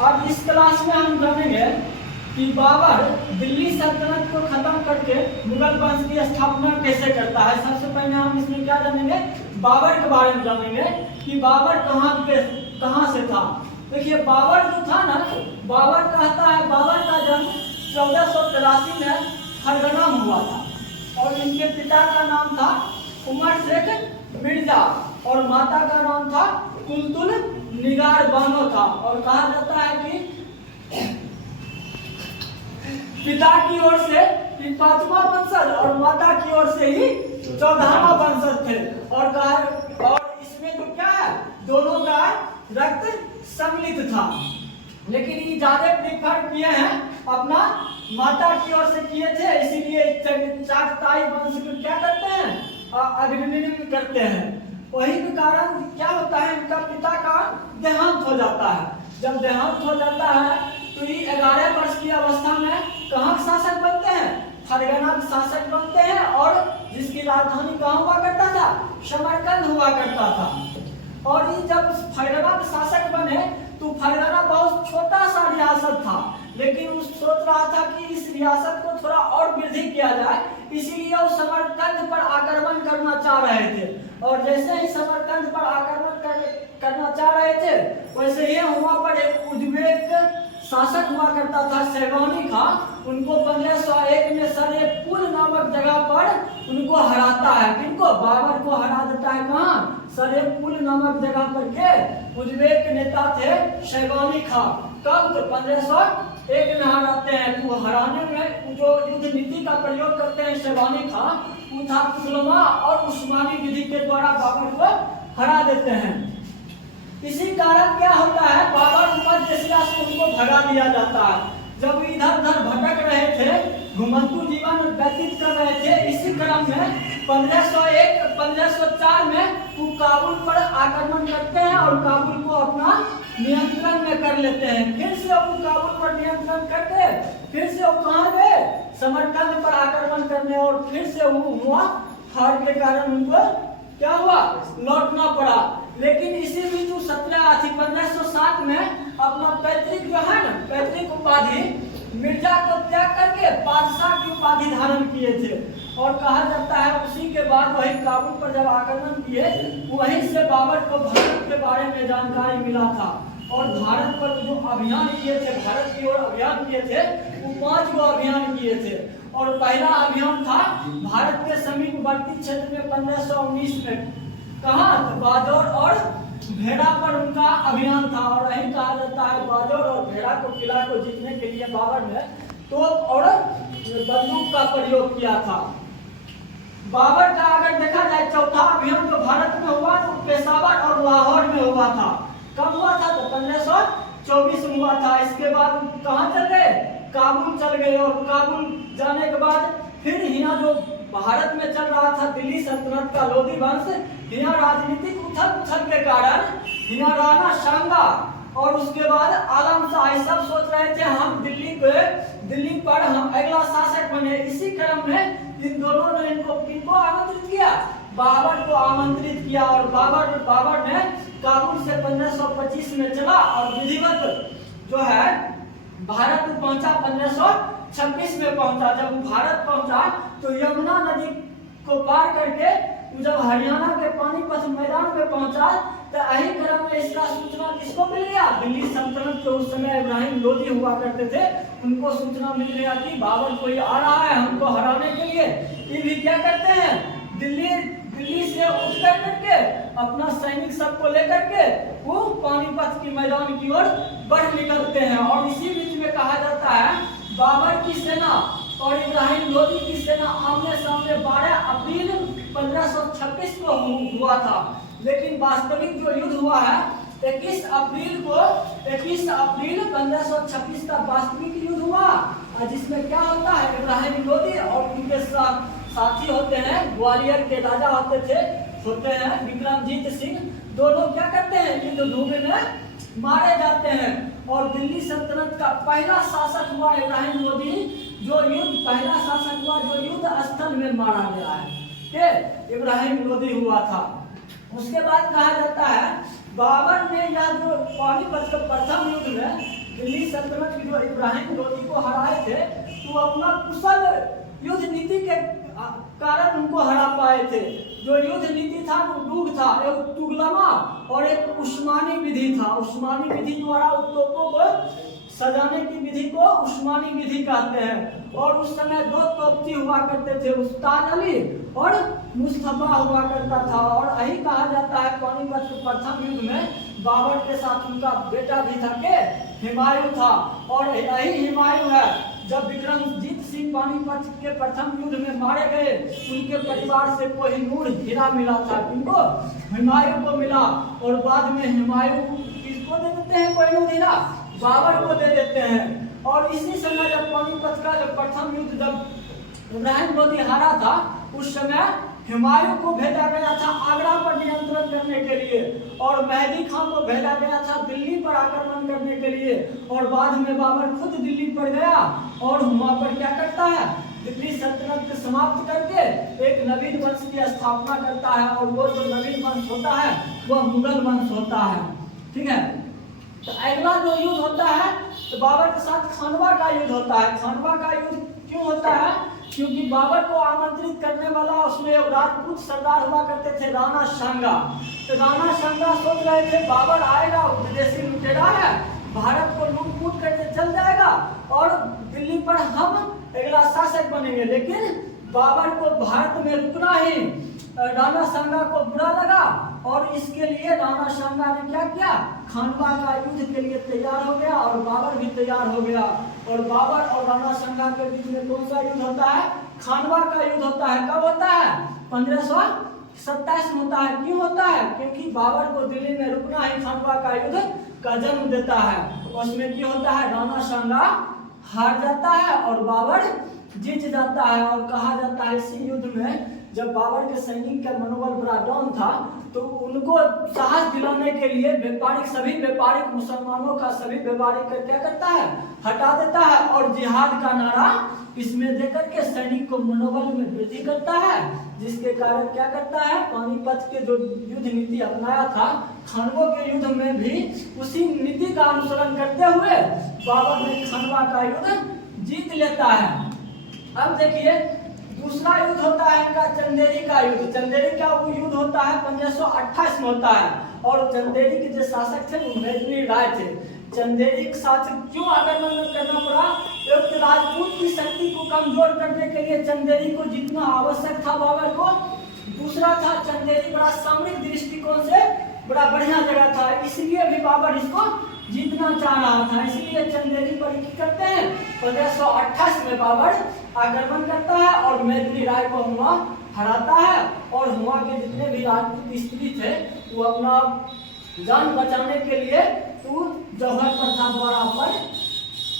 अब इस क्लास में हम जानेंगे कि बाबर दिल्ली सल्तनत को खत्म करके मुगल वंश की स्थापना कैसे करता है। सबसे पहले हम इसमें क्या जानेंगे, बाबर के बारे में जानेंगे कि बाबर कहाँ से था। देखिए बाबर जो था ना, बाबर कहता है बाबर का जन्म 1483 में फरगना में हुआ था और इनके पिता का नाम था उमर शेख मिर्जा और माता का नाम था कुलतुल निगार बानो था। और कहा जाता है कि पिता की ओर से 5वां वंशज और माता की ओर से ही 14वां वंशज थे। और इसमें तो क्या है, दोनों का रक्त सम्मिलित था, लेकिन ये ज्यादा प्रेफर किए हैं अपना माता की ओर से किए थे, इसीलिए चागताई वंश को क्या करते हैं, अग्रणी करते हैं। वही के कारण क्या होता है, इनका पिता का देहांत हो जाता है। जब देहांत हो जाता है तो ये 11 वर्ष की अवस्था में कहाँ के शासक बनते हैं, फरगना के शासक बनते हैं। और जिसकी राजधानी कहाँ हुआ करता था, समरकंद हुआ करता था। और ये जब फरगना के शासक बने तो फरगना बहुत छोटा सा रियासत था, लेकिन वो सोच रहा था कि इस रियासत को थोड़ा और वृद्धि किया जाए, इसीलिए वो समरकंद पर आक्रमण करना चाह रहे थे। और जैसे ही समरकंद पर आक्रमण करना चाह रहे थे, वैसे ही वहाँ पर एक उज्बेक शासक हुआ करता था शैबानी खां। उनको 1501 में सरेपुल नामक जगह पर उनको हराता है। किनको, बाबर को हरा देता है। कहाँ, सरेपुल नामक जगह पर के उज्बेक नेता थे शैबानी खां। कब, तो 1501 में हराते हैं। तो हराने में जो युद्ध नीति का प्रयोग करते हैं शैबानी खां, वो था तुगलमा और उस्मानी विधि के द्वारा बाबर को हरा देते हैं। इसी कारण क्या होता है, बाबर मध्य एशिया से उनको भगा दिया जाता है। जब इधर उधर भटक रहे थे, घुमंतु जीवन व्यतीत कर रहे थे, इसी क्रम में 1504 में वो काबुल पर आक्रमण करते हैं और काबुल को अपना नियंत्रण में कर लेते हैं। फिर से वो काबुल पर नियंत्रण करके फिर से वो कहाँ गए, समरकंद पर आक्रमण करने। और फिर से वो हुआ, हार के कारण उनको क्या हुआ, लौटना पड़ा। लेकिन इसी बीच 1507 में अपना पैतृक जो है ना, पैतृक उपाधि मिर्जा को त्याग करके बादशाह की उपाधि धारण किए थे। और कहा जाता है उसी के बाद वही काबुल पर जब आक्रमण किए, वहीं से बाबर को भारत के बारे में जानकारी मिला था। और भारत पर जो अभियान किए थे, भारत की ओर अभियान किए थे, वो 5 गो अभियान किए थे। और पहला अभियान था भारत के समीपवर्ती क्षेत्र में 1519 में, कहाँ, बाजौर और भेड़ा पर उनका अभियान था। और यही कहा जाता है बाजौर और भेड़ा को किला को जीतने के लिए बाबर ने तोप और बंदूक का प्रयोग किया था। बाबर का अगर देखा जाए चौथा अभियान तो भारत में हुआ, तो पेशावर और लाहौर में हुआ था। कब हुआ था, तो 1524 में हुआ था। इसके बाद कहाँ चल गए, काबुल चल गए। और काबुल जाने के बाद फिर यहाँ जो भारत में चल रहा था दिल्ली सल्तनत का लोधी वंश, यहाँ राजनीतिक उथल पुथल के कारण यहाँ राणा सांगा और उसके बाद आलम शाह सब सोच रहे थे हम दिल्ली पर हम अगला शासक बने। इसी क्रम में इन दोनों ने किनको आमंत्रित किया, बाबर को आमंत्रित किया। और बाबर ने काबुल से 1525 में चला और विधिवत जो है भारत पहुंचा, 1526 में पहुंचा। जब वो भारत पहुंचा तो यमुना नदी को पार करके जब हरियाणा के पानीपत मैदान में पहुंचा, तो यही क्रम में इसका सूचना किसको मिल गया, दिल्ली सल्तनत के उस समय इब्राहिम लोदी हुआ करते थे, उनको सूचना मिल गया कि बाबर कोई आ रहा है हमको हराने के लिए। ये भी क्या करते हैं, दिल्ली से उठ करके अपना सैनिक सबको लेकर के वो पानीपत की मैदान की ओर बढ़ निकलते हैं। और इसी बीच में कहा जाता है बाबर की सेना और इब्राहिम लोदी की सेना आमने सामने 12 अप्रैल 1526 को हुआ था। लेकिन वास्तविक जो युद्ध हुआ है 21 अप्रैल 1526 का वास्तविक युद्ध हुआ, जिसमें क्या होता है, इब्राहिम लोदी और उनके साथी होते हैं, ग्वालियर के राजा होते हैं विक्रमजीत सिंह, दोनों क्या करते हैं, युद्ध भूमि में मारे जाते हैं। और दिल्ली सल्तनत का पहला शासक हुआ इब्राहिम लोदी, पहला शासक हुआ जो युद्ध स्थल में मारा गया है, के इब्राहिम लोदी हुआ था। उसके बाद कहा जाता है बाबर ने यह जो पानीपत के प्रथम युद्ध में दिल्ली सल्तनत की जो इब्राहिम लोदी को हराए थे, तो अपना कुशल युद्ध नीति के कारण उनको हरा पाए थे। जो युद्ध नीति था वो डूग था, एक तुगलमा और एक उस्मानी विधि था। उस्मानी विधि द्वारा तोपों को सजाने की विधि को उस्मानी विधि कहते हैं। और उस समय दो तोपती हुआ करते थे, उस्ताद अली और मुस्तफा हुआ करता था। और यही कहा जाता है पानीपत के प्रथम युद्ध में बाबर के साथ उनका बेटा भी था के हुमायूं था। और यही हुमायूं है जब विक्रमजीत सिंह पानीपत के प्रथम युद्ध में मारे गए, उनके परिवार से कोहिनूर हीरा मिला था, इनको हुमायूं को मिला। और बाद में हुमायूं किसको दे देते हैं कोहिनूर हीरा? बाबर को दे देते हैं। और इसी समय जब पानीपत का जब प्रथम युद्ध जब इब्राहिम लोदी हारा था, उस समय हुमायूं को भेजा गया था आगरा पर नियंत्रण करने के लिए, और मेहदी खान को भेजा गया था दिल्ली पर आक्रमण करने के लिए। और बाद में बाबर खुद दिल्ली पर गया और वहां पर क्या करता है, दिल्ली सल्तनत को समाप्त करके एक नवीन वंश की स्थापना करता है। और वो जो नवीन वंश होता है वह मुगल वंश होता है। ठीक है, तो अगला जो युद्ध होता है तो बाबर के साथ खानवा का युद्ध होता है। खानवा का युद्ध क्यों होता है? क्योंकि बाबर को आमंत्रित करने वाला उसमें एक राजपूत सरदार हुआ करते थे, राणा सांगा। तो राणा सांगा सोच रहे थे बाबर आएगा, विदेशी लुटेरा है, भारत को लूट-फूट करके चल जाएगा और दिल्ली पर हम अगला शासक बनेंगे। लेकिन बाबर को भारत में रुकना ही राणा सांगा को बुरा लगा, और इसके लिए राणा सांगा ने क्या किया, खानवा का युद्ध के लिए तैयार हो गया और बाबर भी तैयार हो गया। और बाबर और राणा सांगा के बीच में कौन सा युद्ध होता है? खानवा का युद्ध होता है। कब होता है? 1527 में होता है। क्यों होता है? क्योंकि बाबर को दिल्ली में रुकना ही खानवा का युद्ध का जन्म देता है। उसमें क्या होता है, राणा सांगा हार जाता है और बाबर जीत जाता है। और कहा जाता है इसी युद्ध में जब बाबर के सैनिक का मनोबल बड़ा डाउन था, तो उनको साहस दिलाने के लिए सभी व्यापारिक मुसलमानों का सभी व्यापारिक का क्या करता है, हटा देता है और जिहाद का नारा इसमें देकर के सैनिक को मनोबल में वृद्धि करता है। जिसके कारण क्या करता है, पानीपत के जो युद्ध नीति अपनाया था, खानवा के युद्ध में भी उसी नीति का अनुसरण करते हुए बाबर ने खानवा का युद्ध जीत लेता है। अब देखिए दूसरा युद्ध होता है इनका चंदेरी का युद्ध। चंदेरी का वो युद्ध होता है 1528 में होता है। और चंदेरी के जो शासक थे वो मेदिनी राय थे। चंदेरी के शासक क्यों आक्रमण करना पड़ा? एक राजपूत की शक्ति को कमजोर करने के लिए चंदेरी को जीतना आवश्यक था बाबर को। दूसरा था चंदेरी बड़ा सामरिक दृष्टिकोण से बड़ा बढ़िया जगह था, इसलिए भी बाबर इसको जीतना चाह रहा था। इसलिए चंदेरी पर करते हैं 1528 में बाबर आक्रमण करता है और मेदिनी राय को हुआ हराता है। और हुआ के जितने भी राजपूत स्त्री थे वो अपना जान बचाने के लिए तो जौहर प्रताप द्वारा पर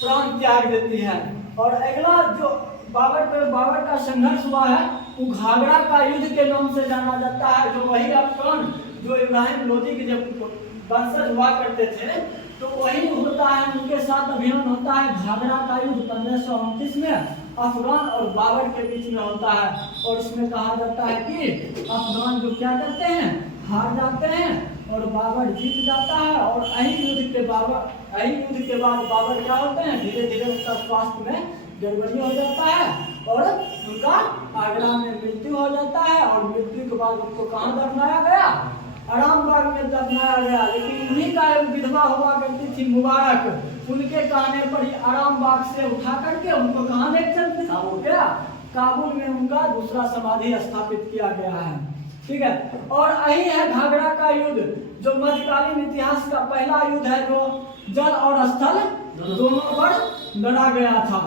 प्राण त्याग देती है। और अगला जो बाबर का संघर्ष हुआ है वो घाघरा का युद्ध के नाम से जाना जाता है। जो वही अफगान जो इब्राहिम लोदी के जब वंशज हुआ करते थे, तो वही होता है, उनके साथ अभियान होता है घाघरा का युद्ध 1529 में अफगान और बाबर के बीच में होता है। और इसमें कहा जाता है कि अफगान जो क्या करते हैं, हार जाते हैं और बाबर जीत जाता है। और यही युद्ध के बाद बाबर क्या होते हैं, धीरे धीरे उनका स्वास्थ्य में गड़बड़ी हो जाता है और उनका आगरा में मृत्यु हो जाता है। और मृत्यु के बाद उनको कहाँ दफनाया गया? आरामबाग में दफनाया गया। लेकिन उन्हीं का एक विधवा हुआ करती थी मुबारक, उनके कहने पर ही आरामबाग से उठा करके उनको कहाँ ले चलते हो गया, काबुल में उनका दूसरा समाधि स्थापित किया गया है। ठीक है, और यही है घाघरा का युद्ध जो मध्यकालीन इतिहास का पहला युद्ध है जो जल और स्थल दोनों पर लड़ा गया था।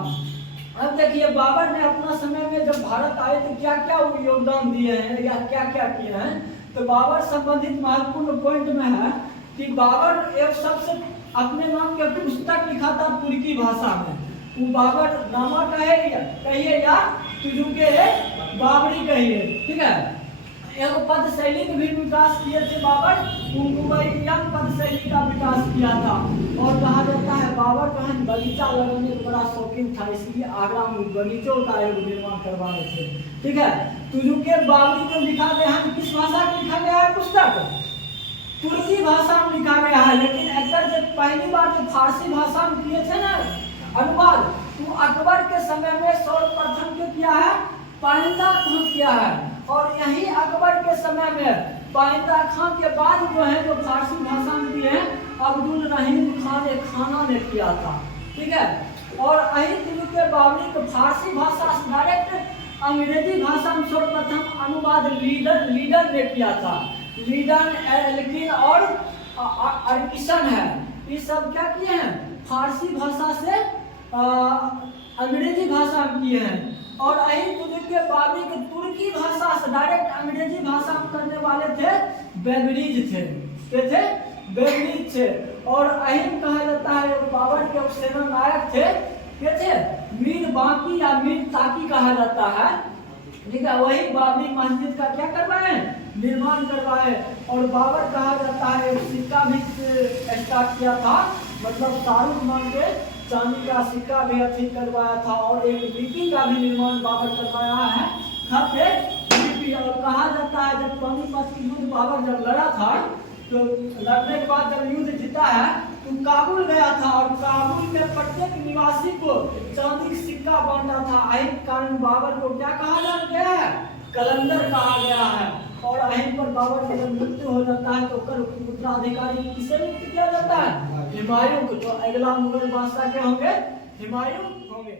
अब देखिए बाबर ने अपना समय में जब भारत आए तो क्या क्या योगदान दिए हैं या क्या क्या किए हैं। तो बाबर संबंधित महत्वपूर्ण पॉइंट में है कि बाबर एक सबसे अपने नाम के पुस्तक लिखा था तुर्की भाषा में। वो बाबर नामा कहिए या तुजुके बाबरी कहिए। ठीक है, एक पद शैली का भी विकास किए थे बाबर, उनको पद शैली का विकास किया था। और कहा जाता है बाबर कहाँ बगीचा लगाने का बड़ा शौकीन था, इसलिए आगरा में बगीचों का एक निर्माण करवा रहे थे। ठीक है, तुजुके बाबरी को लिखा गया है, किस भाषा में लिखा गया है पुस्तक? तुर्की भाषा में लिखा गया है, लेकिन अगर जब पहली बार जो फारसी भाषा में किए थे ना अनुवाद, तो अकबर के समय में सर्वप्रथम जो किया है पाइंदा खान किया है, और यही अकबर के समय में पाइंदा खान के बाद जो है जो फारसी भाषा में दिए हैं अब्दुल रहीम खान एक खाना ने किया था, ठीक है। और यही दिल्ली के बावली को फारसी भाषा से डायरेक्ट अंग्रेजी भाषा में सर्वप्रथम अनुवाद लीडर ने किया था। लीडन, एल्किन और अर्किसन है, ये सब क्या किए हैं फारसी भाषा से अंग्रेजी भाषा में किए हैं। और यही के बाबी के तुर्की भाषा से डायरेक्ट अंग्रेजी भाषा में करने वाले थे बेबरीज थे, क्या थे बेबरीज थे। और अहिम कहा जाता है बाबर के सेना नायक थे, क्या थे मीर बाकी या मीर ताकी कहा जाता है, ठीक है। वही बाबरी मस्जिद का क्या करवाए निर्माण करवाए। और बाबर कहा जाता है एक सिक्का भी स्टार्ट किया था, मतलब शाहरुख मान के चांदी का सिक्का भी अथी करवाया था, और एक लिपि का भी निर्माण बाबर करवाया है, खत लिपि। और कहा जाता है जब पानीपत की युद्ध बाबर जब लड़ा था, तो लड़ने के बाद जब युद्ध जीता है तो काबुल गया था, और काबुल के प्रत्येक निवासी को चांदी का सिक्का बांटा था। यही कारण बाबर को क्या कहा गया है कलंदर कहा गया है। और यहीं पर बाबर की जब मृत्यु हो जाता है तो उत्तराधिकारी किसे नियुक्त किया जाता है हुमायूं को, जो अगला मुगल बादशाह के होंगे हुमायूं होंगे।